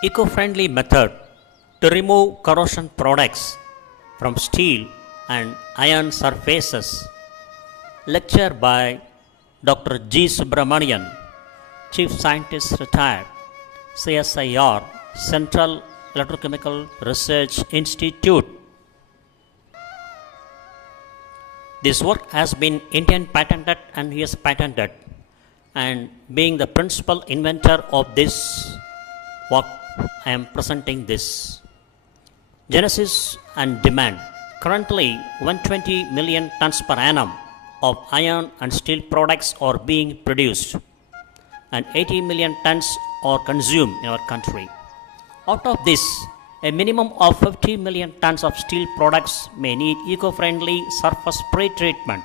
Eco-friendly method to remove corrosion products from steel and iron surfaces. Lecture by Dr. G.Subramanian, Chief Scientist Retired, CSIR, Central Electrochemical Research Institute. This work has been Indian patented and US patented, and being the principal inventor of this work, I am presenting this. Genesis and demand. Currently, 120 million tons per annum of iron and steel products are being produced, and 80 million tons are consumed in our country. Out of this, a minimum of 50 million tons of steel products may need eco-friendly surface pre-treatment.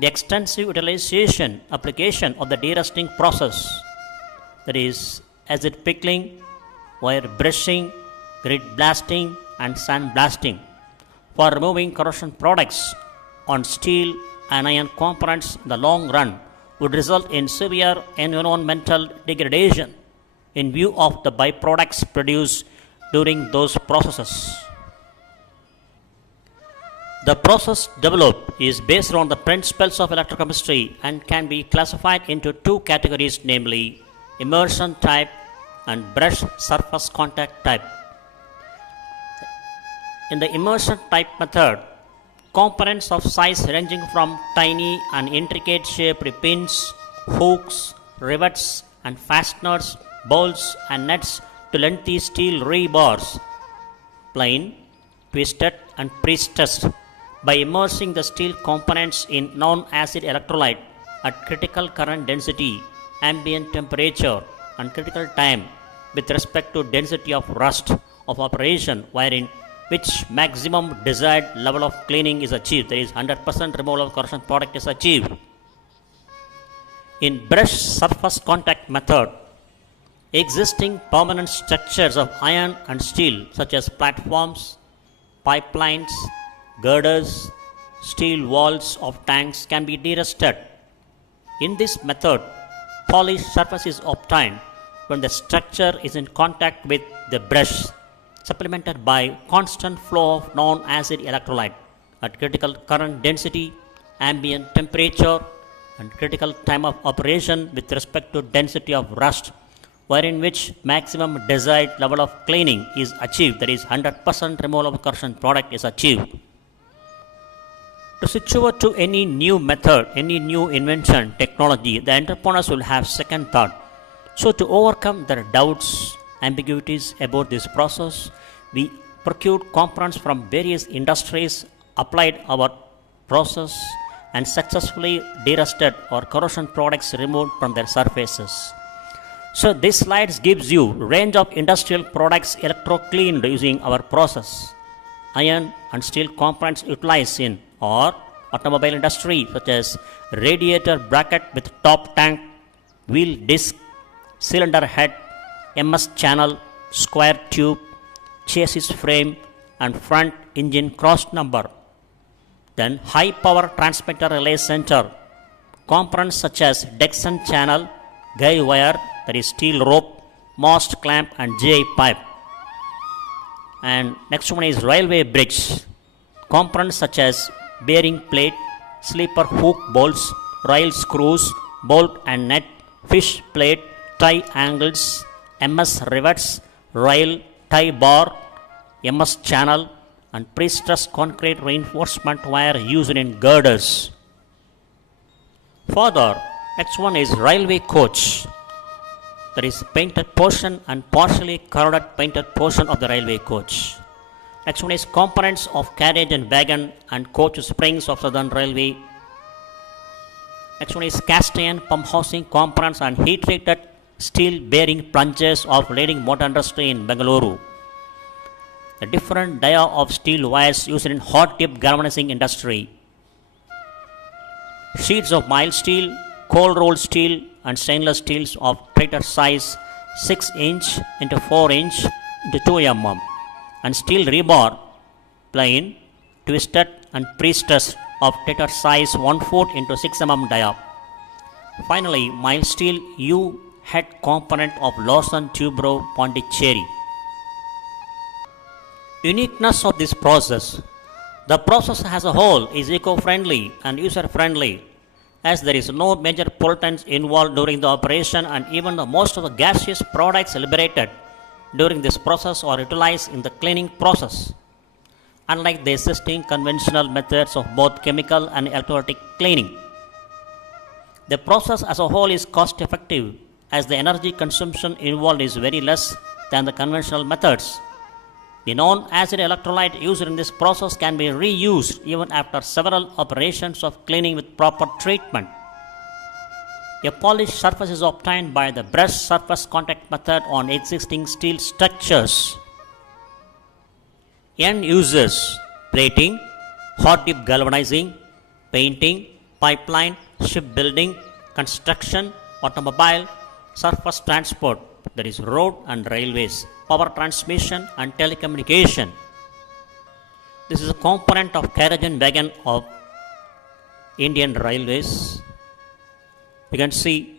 The extensive utilization application of the derusting process, that is acid pickling, wire brushing, grit blasting and sand blasting, for removing corrosion products on steel and iron components in the long run would result in severe environmental degradation in view of the byproducts produced during those processes. The process developed is based on the principles of electrochemistry and can be classified into two categories, namely immersion type and brush surface contact type. In the immersion type method, components of size ranging from tiny and intricate shaped pins, hooks, rivets and fasteners, bolts and nuts to lengthy steel rebars, plain, twisted and pre-stressed by immersing the steel components in non-acid electrolyte at critical current density, ambient temperature and critical time with respect to density of rust of operation, wherein which maximum desired level of cleaning is achieved, that is 100% removal of corrosion product is achieved. In brush surface contact method, existing permanent structures of iron and steel such as platforms, pipelines, girders, steel walls of tanks can be derusted. In this method, polished surface is obtained when the structure is in contact with the brush, supplemented by constant flow of non-acid electrolyte at critical current density, ambient temperature and critical time of operation with respect to density of rust, wherein which maximum desired level of cleaning is achieved, that is 100% removal of corrosion product is achieved. To switch over to any new method, any new invention, technology, the entrepreneurs will have second thought. So to overcome their doubts, ambiguities about this process, we procured components from various industries, applied our process and successfully derusted or corrosion products removed from their surfaces. So this slide gives you range of industrial products electro-cleaned using our process. Iron and steel components utilized in or automobile industry such as radiator bracket with top tank, wheel disc, cylinder head, MS channel, square tube, chassis frame and front engine cross number. Then high power transmitter relay center, components such as Dixon channel, guy wire, that is steel rope, mast clamp and GI pipe. And next one is railway bridge, components such as bearing plate, sleeper hook bolts, rail screws, bolt and nut, fish plate, tie angles, MS rivets, rail, tie bar, MS channel and pre-stressed concrete reinforcement wire used in girders. Further, next one is railway coach, that is painted portion and partially corroded painted portion of the railway coach. Next one is components of carriage and wagon and coach springs of Southern Railway. Next one is cast iron pump housing components and heat treated steel bearing plungers of leading motor industry in Bengaluru. The different dia of steel wires used in hot dip galvanizing industry. Sheets of mild steel, cold rolled steel and stainless steels of treated size 6 inch into 4 inch into 2 mm and steel rebar, plain, twisted and pre-stressed of treated size 1/4 into 6 mm dia. Finally, mild steel U head component of Lawson Tubro Pondicherry. Uniqueness of this process. The process as a whole is eco-friendly and user-friendly, as there is no major pollutants involved during the operation, and even the most of the gaseous products liberated during this process are utilized in the cleaning process, unlike the existing conventional methods of both chemical and electrolytic cleaning. The process as a whole is cost effective, as the energy consumption involved is very less than the conventional methods. The non-acid electrolyte used in this process can be reused even after several operations of cleaning with proper treatment. A polished surface is obtained by the brush surface contact method on existing steel structures. End uses: plating, hot dip galvanizing, painting, pipeline, shipbuilding, construction, automobile, surface transport, that is road and railways, power transmission and telecommunication. This is a component of Corrosion wagon of Indian Railways. You can see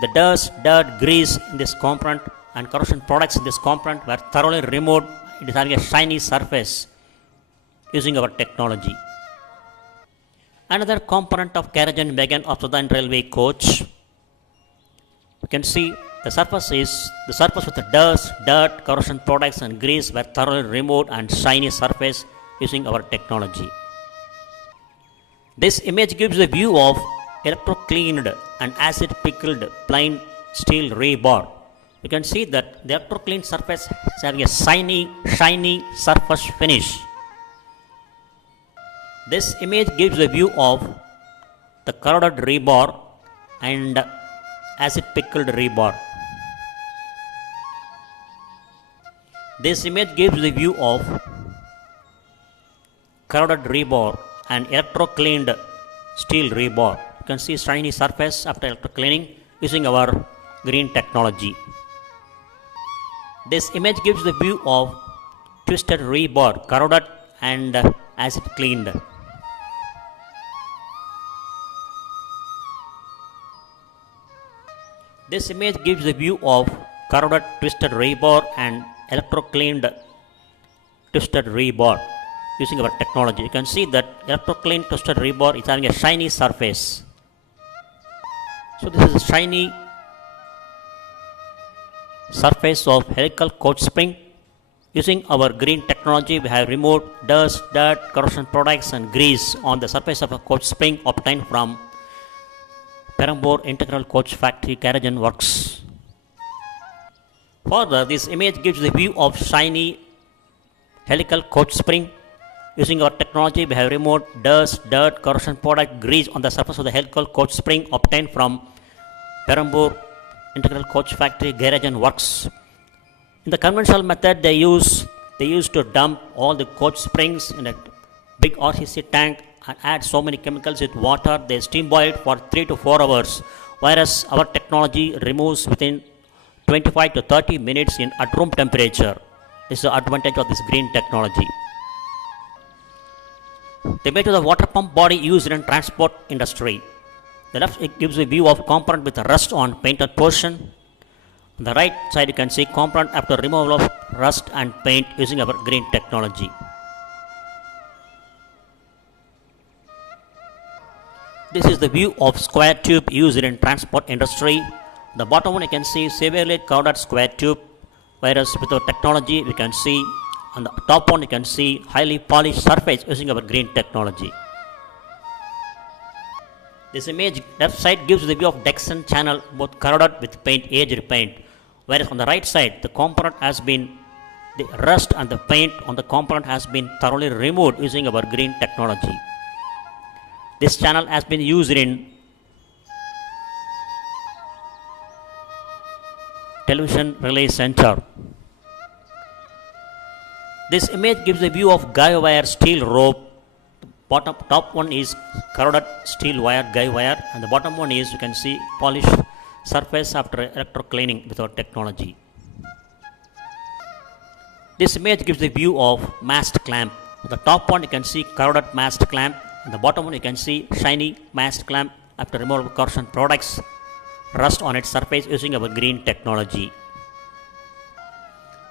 the dust, dirt, grease in this component and corrosion products in this component were thoroughly removed. It is having a shiny surface using our technology. Another component of Corrosion wagon of Southern Railway coach. You can see the surface with the dust, dirt, corrosion products and grease were thoroughly removed and shiny surface using our technology. This image gives a view of electro-cleaned and acid-pickled plain steel rebar. You can see that the electro-cleaned surface is having a shiny surface finish. This image gives a view of the corroded rebar and acid-pickled rebar. This image gives the view of corroded rebar and electro-cleaned steel rebar. You can see shiny surface after electro-cleaning using our green technology. This image gives the view of twisted rebar, corroded and acid-cleaned. This image gives the view of corroded twisted rebar and electro-cleaned twisted rebar using our technology. You can see that electro-cleaned twisted rebar is having a shiny surface. So this is a shiny surface of helical coach spring. Using our green technology, we have removed dust, dirt, corrosion products and grease on the surface of a coach spring obtained from Perambur Integral Coach Factory Corrosion Works. Further, this image gives the view of shiny helical coach spring. Using our technology, we have removed dust, dirt, corrosion product, grease on the surface of the helical coach spring obtained from Perambur Integral Coach Factory Corrosion Works. In the conventional method, they used to dump all the coach springs in a big RCC tank and add so many chemicals with water. They steam boil it for 3 to 4 hours, whereas our technology removes within 25 to 30 minutes at room temperature. This is the advantage of this green technology. The image of the water pump body used in transport industry. The left, it gives a view of component with rust on painted portion. On the right side, you can see component after removal of rust and paint using our green technology. This is the view of square tube used in transport industry. The bottom one you can see severely corroded square tube, whereas with our technology we can see on the top one you can see highly polished surface using our green technology. This image left side gives the view of Dexon channel both corroded with paint, aged paint, whereas on the right side the component has been, the rust and the paint on the component has been thoroughly removed using our green technology. This channel has been used in television relay center. This image gives a view of guy wire steel rope. Top one is corroded steel wire, guy wire, and the bottom one is you can see polished surface after electro cleaning with our technology. This image gives the view of mast clamp. The top one you can see corroded mast clamp, and the bottom one you can see shiny mast clamp after removal of corrosion products rust on its surface using our green technology.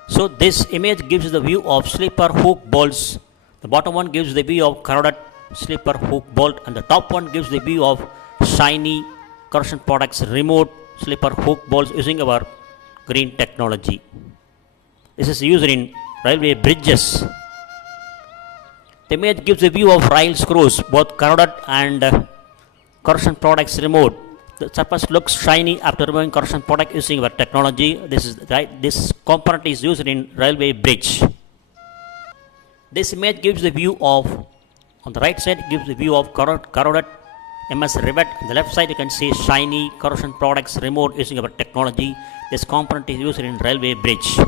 So this image gives the view of sleeper hook bolts. The bottom one gives the view of corroded sleeper hook bolt, and the top one gives the view of shiny corrosion products removed sleeper hook bolts using our green technology. This is used in railway bridges. The image gives a view of rail screws, both corroded and corrosion products removed. The surface looks shiny after removing corrosion product using our technology. This component is used in railway bridge. This image gives the view of, on the right side gives the view of corroded MS rivet. On the left side you can see shiny corrosion products removed using our technology. This component is used in railway bridge.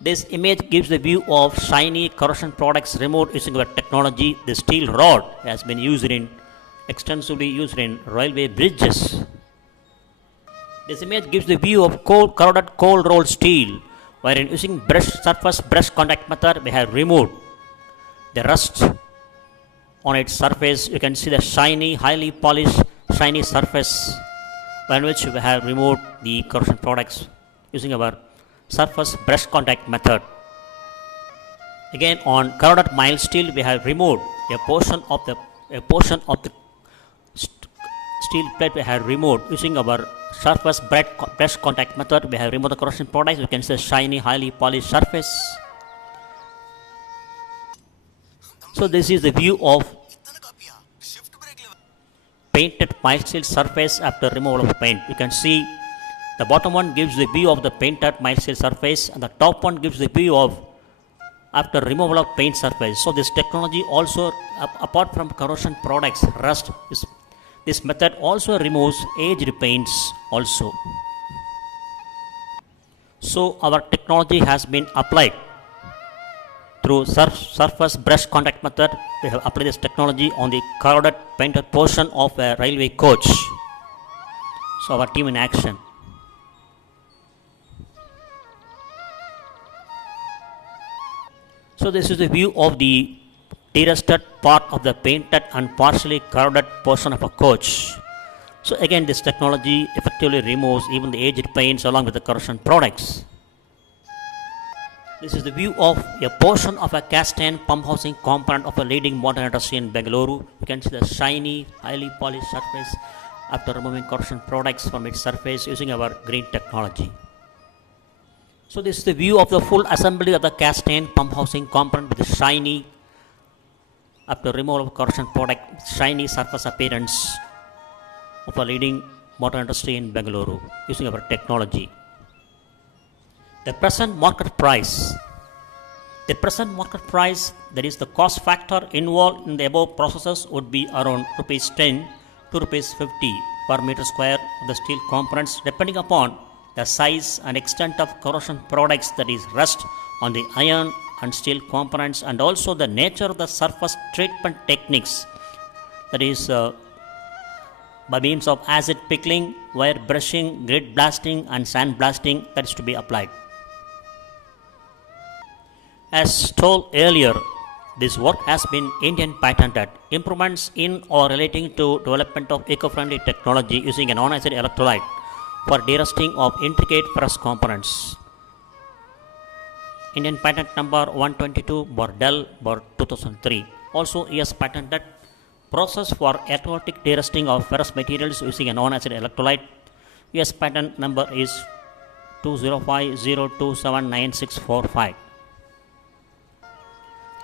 This image gives the view of shiny corrosion products removed using our technology. The steel rod has been extensively used in railway bridges. This image gives the view of corroded cold rolled steel, wherein using surface brush contact method we have removed the rust on its surface. You can see the shiny, highly polished, shiny surface by which we have removed the corrosion products using our surface brush contact method. Again, on corroded mild steel we have removed a portion of the steel plate we have removed using our surface brush contact method. We have removed the corrosion products. You can see the shiny, highly polished surface. So this is the view of painted mild steel surface after removal of paint. You can see the bottom one gives the view of the painted mild steel surface, and the top one gives the view of after removal of paint surface. So this technology also, apart from corrosion products, rust, this method also removes aged paints also. So our technology has been applied through surface brush contact method. We have applied this technology on the corroded painted portion of a railway coach. So our team in action. So this is the view of the derusted part of the painted and partially corroded portion of a coach. So again, this technology effectively removes even the aged paints along with the corrosion products. This is the view of a portion of a cast iron pump housing component of a leading motor industry in Bengaluru. You can see the shiny, highly polished surface after removing corrosion products from its surface using our green technology. So this is the view of the full assembly of the cast iron pump housing component with the shiny, after removal of corrosion product, shiny surface appearance of a leading motor industry in Bengaluru using our technology. The present market price, that is the cost factor involved in the above processes, would be around rupees 10 to rupees 50 per meter square of the steel components, depending upon the size and extent of corrosion products, that is rust on the iron and steel components, and also the nature of the surface treatment techniques, that is by means of acid pickling, wire brushing, grit blasting and sand blasting, that is to be applied. As told earlier, this work has been Indian patented. Improvements in or relating to development of eco-friendly technology using a non-acid electrolyte for derusting of intricate ferrous components. Indian patent number 122/Del/2003. Also US patented process for electrolytic derusting of ferrous materials using a non-acid electrolyte. US patent number is 20502799645.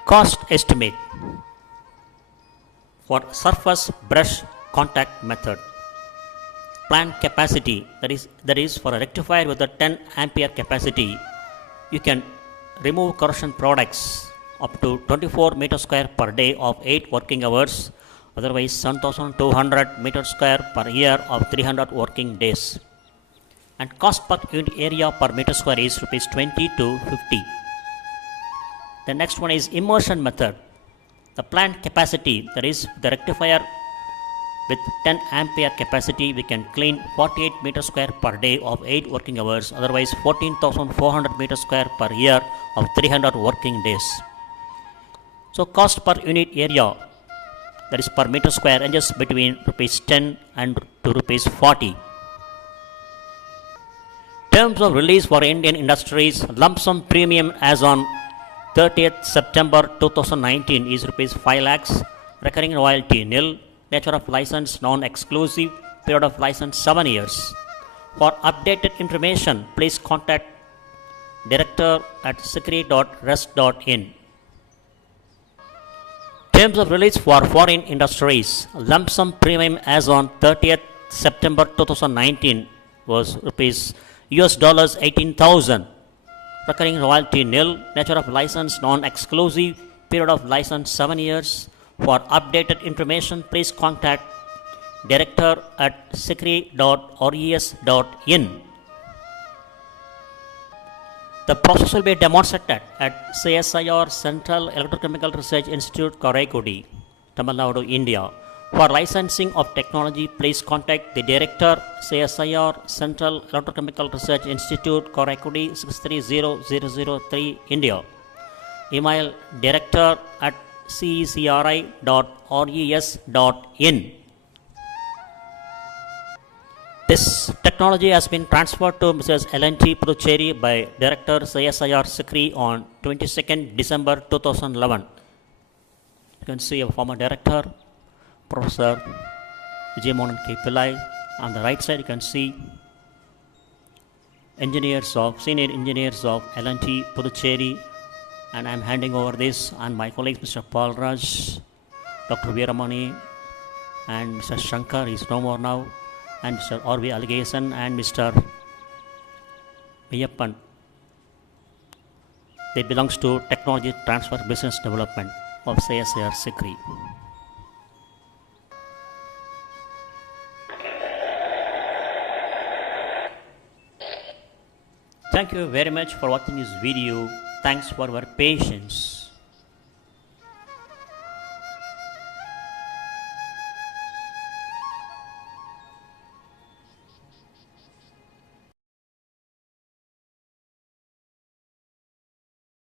Cost estimate for surface brush contact method. Plant capacity, that is for a rectifier with a 10 ampere capacity, you can remove corrosion products up to 24 meters square per day of 8 working hours, otherwise 7,200 meters square per year of 300 working days. And cost per unit area per meter square is rupees 20 to 50. The next one is immersion method. The plant capacity, that is the rectifier with 10 ampere capacity, we can clean 48 meters square per day of 8 working hours, otherwise 14,400 meters square per year of 300 working days. So cost per unit area that is per meter square, ranges between rupees 10 and to rupees 40. Terms of release for Indian industries: lump sum premium as on 30th September 2019 is rupees 5 lakhs, recurring royalty nil, nature of license non-exclusive, period of license 7 years. For updated information, please contact director at secret.rest.in. Terms of release for foreign industries: lump sum premium as on 30th September 2019 was rupees $18,000, recurring royalty nil, nature of license non-exclusive, period of license 7 years. For updated information, please contact director at secret.res.in. The process will be demonstrated at CSIR Central Electrochemical Research Institute, Karaikudi, Tamil Nadu, India. For licensing of technology, please contact the director, CSIR Central Electrochemical Research Institute, Karaikudi 630003, India. Email director at cecri.res.in. This technology has been transferred to Mrs. L.N.T. Puducherry by Director CSIR Sikri on 22nd December 2011. You can see a former director, Professor Vijay K. Pillai. On the right side, you can see senior engineers of L.N.T. Puducherry, and I am handing over this and my colleagues, Mr. S.Palraj, Dr. Veeramani, and Mr. Shankar, he is no more now, and Mr. R.V. Alligason and Mr. Miyappan. They belongs to Technology Transfer Business Development of CSIR Sikri. Thank you very much for watching this video. Thanks for your patience.